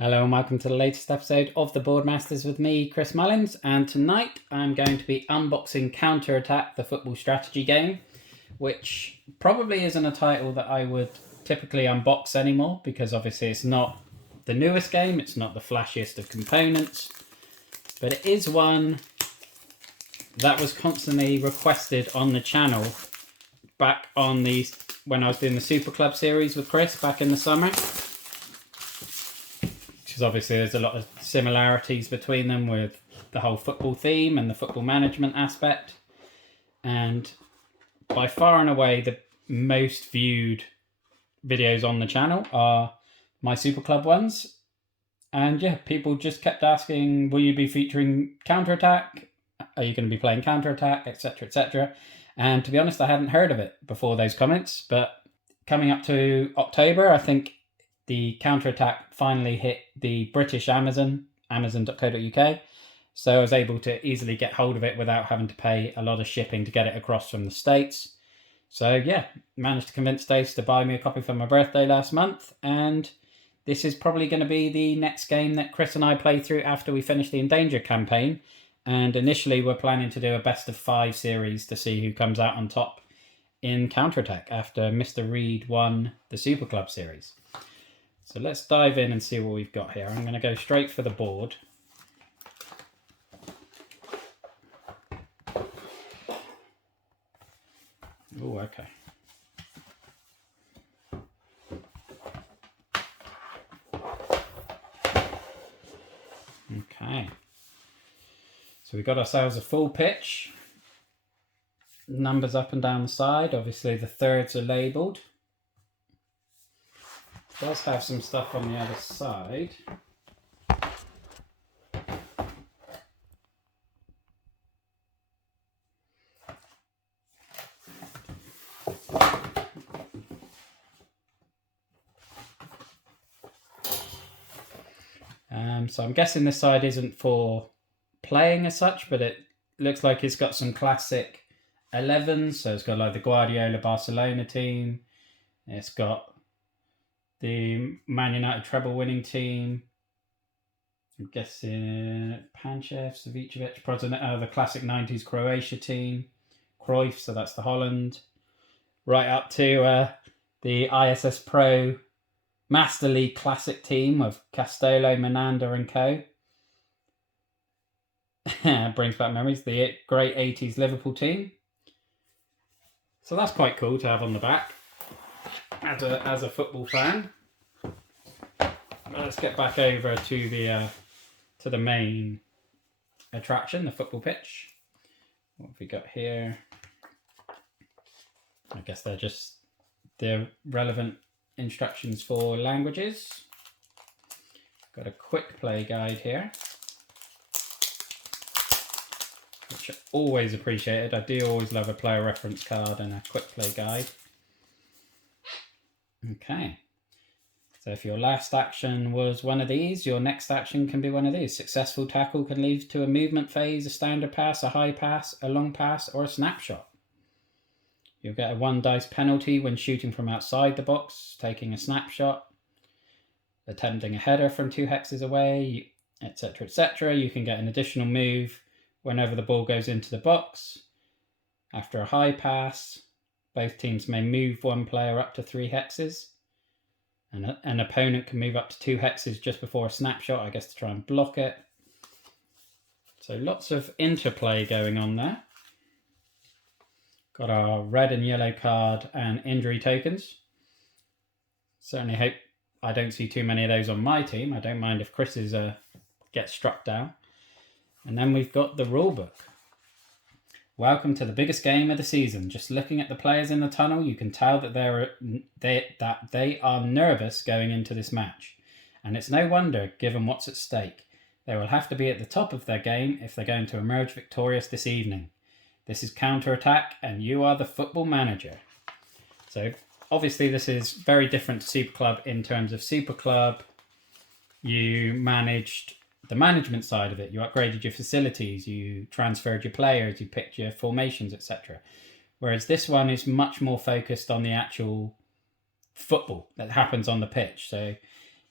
Hello and welcome to the latest episode of the Boardmasters with me, Chris Mullins, and tonight I'm going to be unboxing Counter Attack, the football strategy game, which probably isn't a title that I would typically unbox anymore because obviously it's not the newest game, it's not the flashiest of components, but it is one that was constantly requested on the channel back on when I was doing the Super Club series with Chris back in the summer. Because obviously there's a lot of similarities between them with the whole football theme and the football management aspect. And by far and away, the most viewed videos on the channel are my Super Club ones. And yeah, people just kept asking, will you be featuring Counter Attack? Are you going to be playing Counter Attack, etc., etc.? And to be honest, I hadn't heard of it before those comments. But coming up to October, I think the Counter Attack finally hit the British Amazon, amazon.co.uk. So I was able to easily get hold of it without having to pay a lot of shipping to get it across from the States. So yeah, managed to convince Stace to buy me a copy for my birthday last month. And this is probably going to be the next game that Chris and I play through after we finish the Endanger campaign. And initially we're planning to do a best of 5 series to see who comes out on top in Counter Attack after Mr. Reed won the Super Club series. So let's dive in and see what we've got here. I'm going to go straight for the board. Oh, okay. Okay. So we've got ourselves a full pitch. Numbers up and down the side. Obviously the thirds are labelled. It does have some stuff on the other side. So I'm guessing this side isn't for playing as such, but it looks like it's got some classic 11s. So it's got like the Guardiola Barcelona team. It's got the Man United treble winning team. I'm guessing Panchev, Savicevic, the classic 90s Croatia team. Cruyff, so that's the Holland. Right up to the ISS Pro Master League Classic team of Castolo, Menanda and co. Brings back memories. The great 80s Liverpool team. So that's quite cool to have on the back as a football fan. Let's get back over to the main attraction, the football pitch. What have we got here? I guess they're just the relevant instructions for languages. Got a quick play guide here, which I always appreciated. I do always love a player reference card and a quick play guide. Okay. So if your last action was one of these, your next action can be one of these. Successful tackle can lead to a movement phase, a standard pass, a high pass, a long pass, or a snapshot. You'll get a 1 dice penalty when shooting from outside the box, taking a snapshot, attempting a header from 2 hexes away, etc., etc. You can get an additional move whenever the ball goes into the box. After a high pass, both teams may move one player up to 3 hexes. And an opponent can move up to 2 hexes just before a snapshot, I guess, to try and block it. So lots of interplay going on there. Got our red and yellow card and injury tokens. Certainly hope I don't see too many of those on my team. I don't mind if Chris's gets struck down. And then we've got the rulebook. Welcome to the biggest game of the season. Just looking at the players in the tunnel, you can tell that they are nervous going into this match. And it's no wonder, given what's at stake. They will have to be at the top of their game if they're going to emerge victorious this evening. This is Counter Attack, and you are the football manager. So obviously this is very different to Super Club in terms of Super Club. You managed the management side of it. You upgraded your facilities, you transferred your players, you picked your formations, etc. Whereas this one is much more focused on the actual football that happens on the pitch. So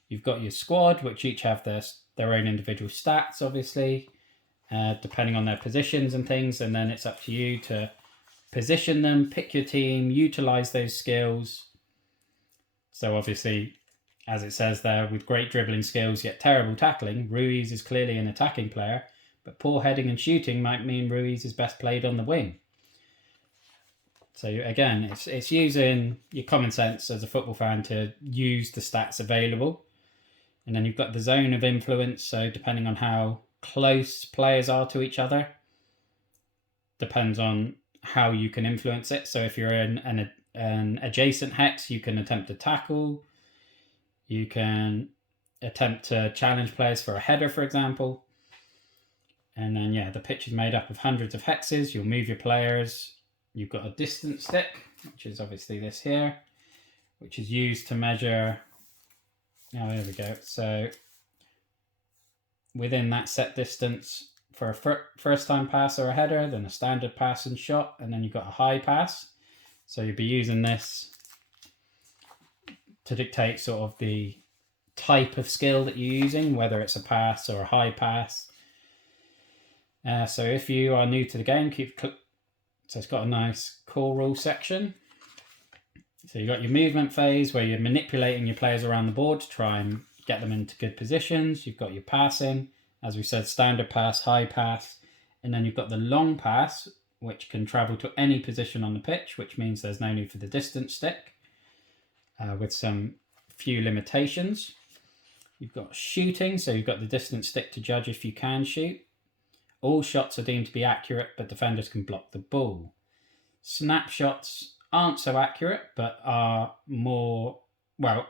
You've got your squad, which each have their own individual stats, obviously, depending on their positions and things. And then it's up to you to position them, pick your team, utilize those skills. So obviously, as it says there, with great dribbling skills yet terrible tackling, Ruiz is clearly an attacking player, but poor heading and shooting might mean Ruiz is best played on the wing. So again, it's using your common sense as a football fan to use the stats available. And then you've got the zone of influence, so depending on how close players are to each other, depends on how you can influence it. So if you're in an adjacent hex, you can attempt to tackle. You can attempt to challenge players for a header, for example. And then, yeah, the pitch is made up of hundreds of hexes. You'll move your players. You've got a distance stick, which is obviously this here, which is used to measure... Oh, there we go. So within that set distance for a first-time pass or a header, then a standard pass and shot, and then you've got a high pass. So you'll be using this to dictate sort of the type of skill that you're using, whether it's a pass or a high pass. So if you are new to the game, so it's got a nice core rule section. So you've got your movement phase where you're manipulating your players around the board to try and get them into good positions. You've got your passing, as we said, standard pass, high pass, and then you've got the long pass, which can travel to any position on the pitch, which means there's no need for the distance stick, with some few limitations. You've got shooting, so you've got the distance stick to judge if you can shoot. All shots are deemed to be accurate, but defenders can block the ball. Snapshots aren't so accurate, but are more, well,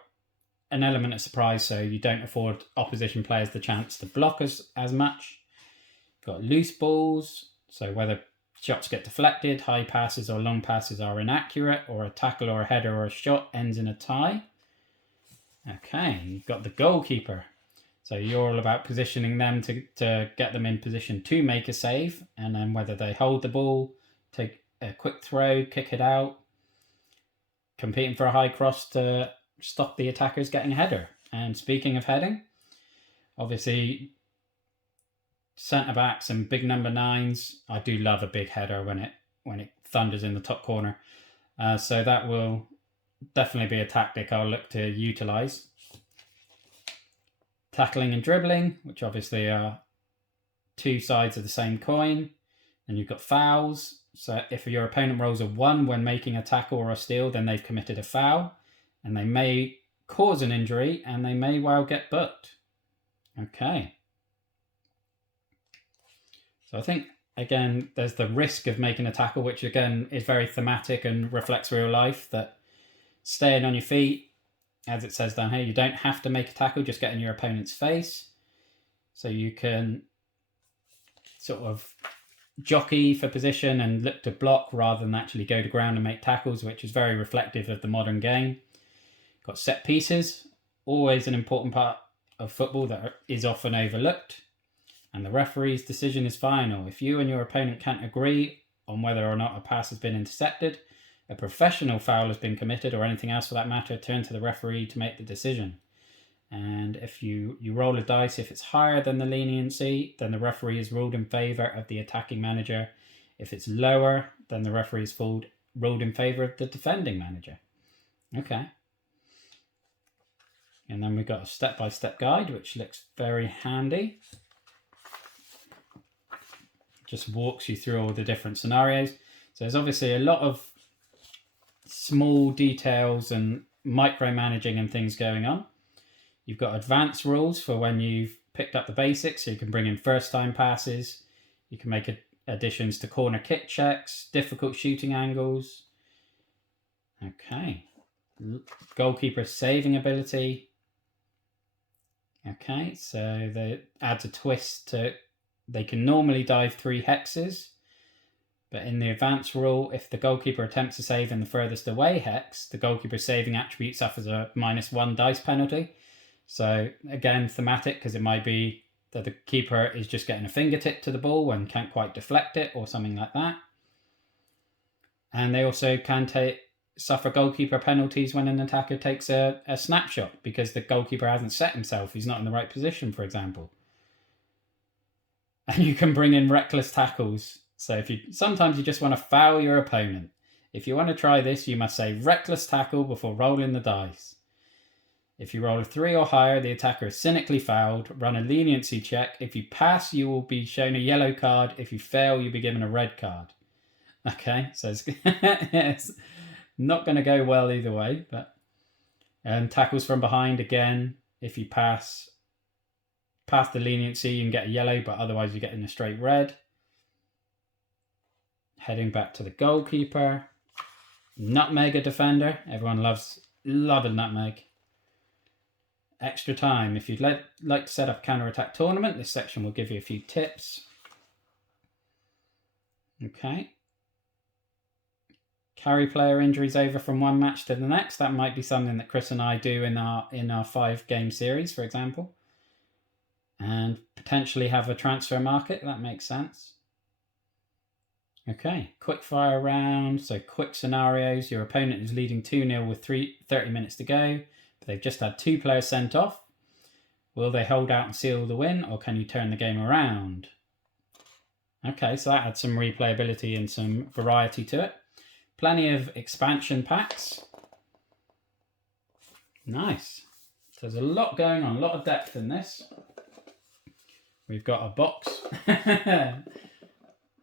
an element of surprise, so you don't afford opposition players the chance to block as much. You've got loose balls, so whether shots get deflected, high passes or long passes are inaccurate, or a tackle or a header or a shot ends in a tie. Okay, you've got the goalkeeper. So you're all about positioning them to get them in position to make a save, and then whether they hold the ball, take a quick throw, kick it out, competing for a high cross to stop the attackers getting a header. And speaking of heading, obviously centre backs and big number 9s, I do love a big header when it thunders in the top corner. So that will definitely be a tactic I'll look to utilise. Tackling and dribbling, which obviously are two sides of the same coin. And you've got fouls. So if your opponent rolls a 1 when making a tackle or a steal, then they've committed a foul. And they may cause an injury, and they may well get booked. Okay. So I think, again, there's the risk of making a tackle, which again is very thematic and reflects real life, that staying on your feet, as it says down here, you don't have to make a tackle, just get in your opponent's face. So you can sort of jockey for position and look to block rather than actually go to ground and make tackles, which is very reflective of the modern game. Got set pieces, always an important part of football that is often overlooked. And the referee's decision is final. If you and your opponent can't agree on whether or not a pass has been intercepted, a professional foul has been committed, or anything else for that matter, turn to the referee to make the decision. And if you roll a dice, if it's higher than the leniency, then the referee is ruled in favour of the attacking manager. If it's lower, then the referee is ruled in favour of the defending manager. Okay. And then we've got a step-by-step guide, which looks very handy. Just walks you through all the different scenarios. So there's obviously a lot of small details and micromanaging and things going on. You've got advanced rules for when you've picked up the basics, so you can bring in first-time passes. You can make additions to corner kick checks, difficult shooting angles. Okay. Goalkeeper saving ability. Okay, so that adds a twist to... They can normally dive 3 hexes, but in the advanced rule, if the goalkeeper attempts to save in the furthest away hex, the goalkeeper's saving attribute suffers a -1 dice penalty. So again, thematic, because it might be that the keeper is just getting a fingertip to the ball and can't quite deflect it or something like that. And they also can suffer goalkeeper penalties when an attacker takes a snapshot because the goalkeeper hasn't set himself. He's not in the right position, for example. And you can bring in reckless tackles. So sometimes you just want to foul your opponent. If you want to try this, you must say reckless tackle before rolling the dice. If you roll a 3 or higher, the attacker is cynically fouled. Run a leniency check. If you pass, you will be shown a yellow card. If you fail, you'll be given a red card. Okay, so it's not going to go well either way. But tackles from behind, again, if you pass the leniency, you can get a yellow, but otherwise you get in a straight red. Heading back to the goalkeeper. Nutmeg a defender. Everyone loves a nutmeg. Extra time. If you'd like to set up a counter-attack tournament, this section will give you a few tips. Okay. Carry player injuries over from one match to the next. That might be something that Chris and I do in our 5-game series, for example. And potentially have a transfer market. That makes sense. Okay, quick fire round. So quick scenarios. Your opponent is leading 2-0 with 30 minutes to go. But they've just had 2 players sent off. Will they hold out and seal the win, or can you turn the game around? Okay, so that had some replayability and some variety to it. Plenty of expansion packs. Nice. So there's a lot going on, a lot of depth in this. We've got a box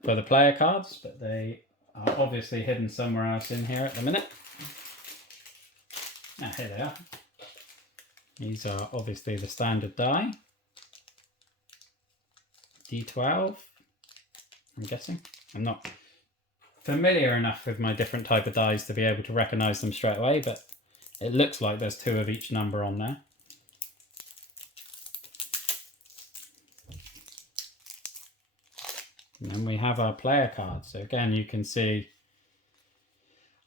for the player cards, but they are obviously hidden somewhere else in here at the minute. Ah, here they are. These are obviously the standard die. D12, I'm guessing. I'm not familiar enough with my different type of dies to be able to recognise them straight away, but it looks like there's 2 of each number on there. And then we have our player cards. So again, you can see,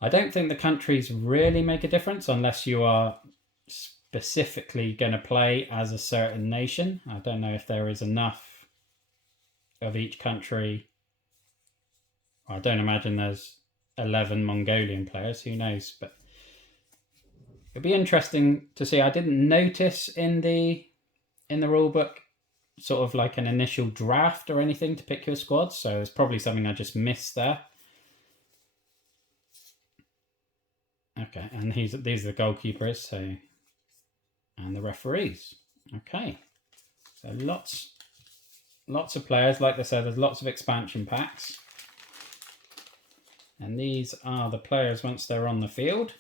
I don't think the countries really make a difference unless you are specifically going to play as a certain nation. I don't know if there is enough of each country. I don't imagine there's 11 Mongolian players, who knows, but it'd be interesting to see. I didn't notice in the rule book sort of like an initial draft or anything to pick your squad, so it's probably something I just missed there. Okay, and these are the goalkeepers, so, and the referees. Okay, so lots of players. Like I said, there's lots of expansion packs. And these are the players once they're on the field,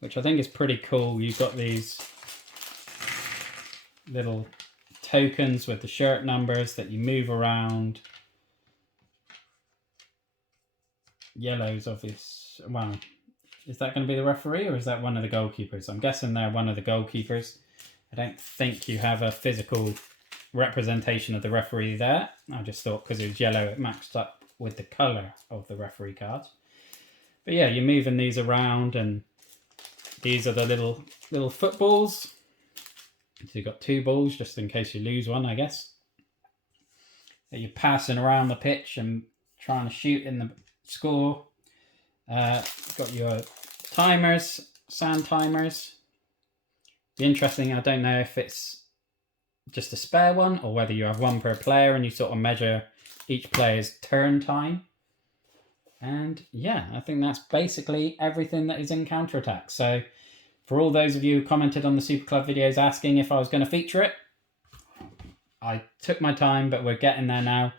which I think is pretty cool. You've got these little tokens with the shirt numbers that you move around. Yellow's obvious. Well, is that going to be the referee or is that one of the goalkeepers? I'm guessing they're one of the goalkeepers. I don't think you have a physical representation of the referee there. I just thought because it was yellow, it matched up with the colour of the referee cards. But yeah, you're moving these around, and these are the little footballs. So you've got 2 balls just in case you lose one, I guess. That you're passing around the pitch and trying to shoot in the score. Got your timers, sand timers. Be interesting, I don't know if it's just a spare one or whether you have one per player and you sort of measure each player's turn time. And yeah, I think that's basically everything that is in Counter-Attack. So for all those of you who commented on the Super Club videos asking if I was going to feature it, I took my time, but we're getting there now.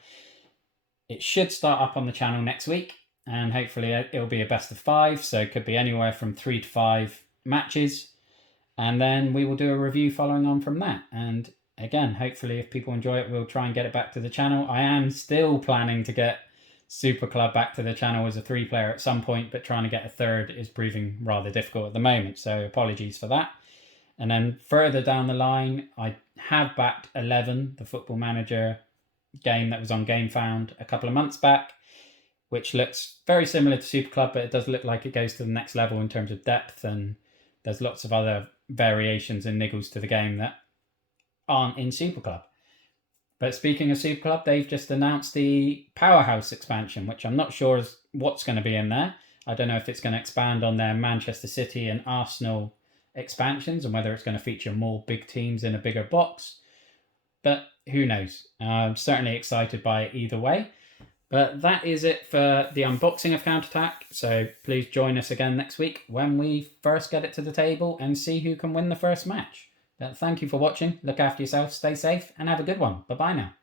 It should start up on the channel next week, and hopefully it'll be a best of 5, so it could be anywhere from 3 to 5 matches, and then we will do a review following on from that. And again, hopefully if people enjoy it, we'll try and get it back to the channel. I am still planning to get Super Club back to the channel as a 3-player at some point, but trying to get a 3rd is proving rather difficult at the moment, so apologies for that. And then further down the line, I have backed 11, the Football Manager game that was on GameFound a couple of months back, which looks very similar to Super Club, but it does look like it goes to the next level in terms of depth, and there's lots of other variations and niggles to the game that aren't in Super Club. But speaking of Super Club, they've just announced the Powerhouse expansion, which I'm not sure is what's going to be in there. I don't know if it's going to expand on their Manchester City and Arsenal expansions and whether it's going to feature more big teams in a bigger box. But who knows? I'm certainly excited by it either way. But that is it for the unboxing of Counter-Attack. So please join us again next week when we first get it to the table and see who can win the first match. But thank you for watching. Look after yourself, stay safe, and have a good one. Bye-bye now.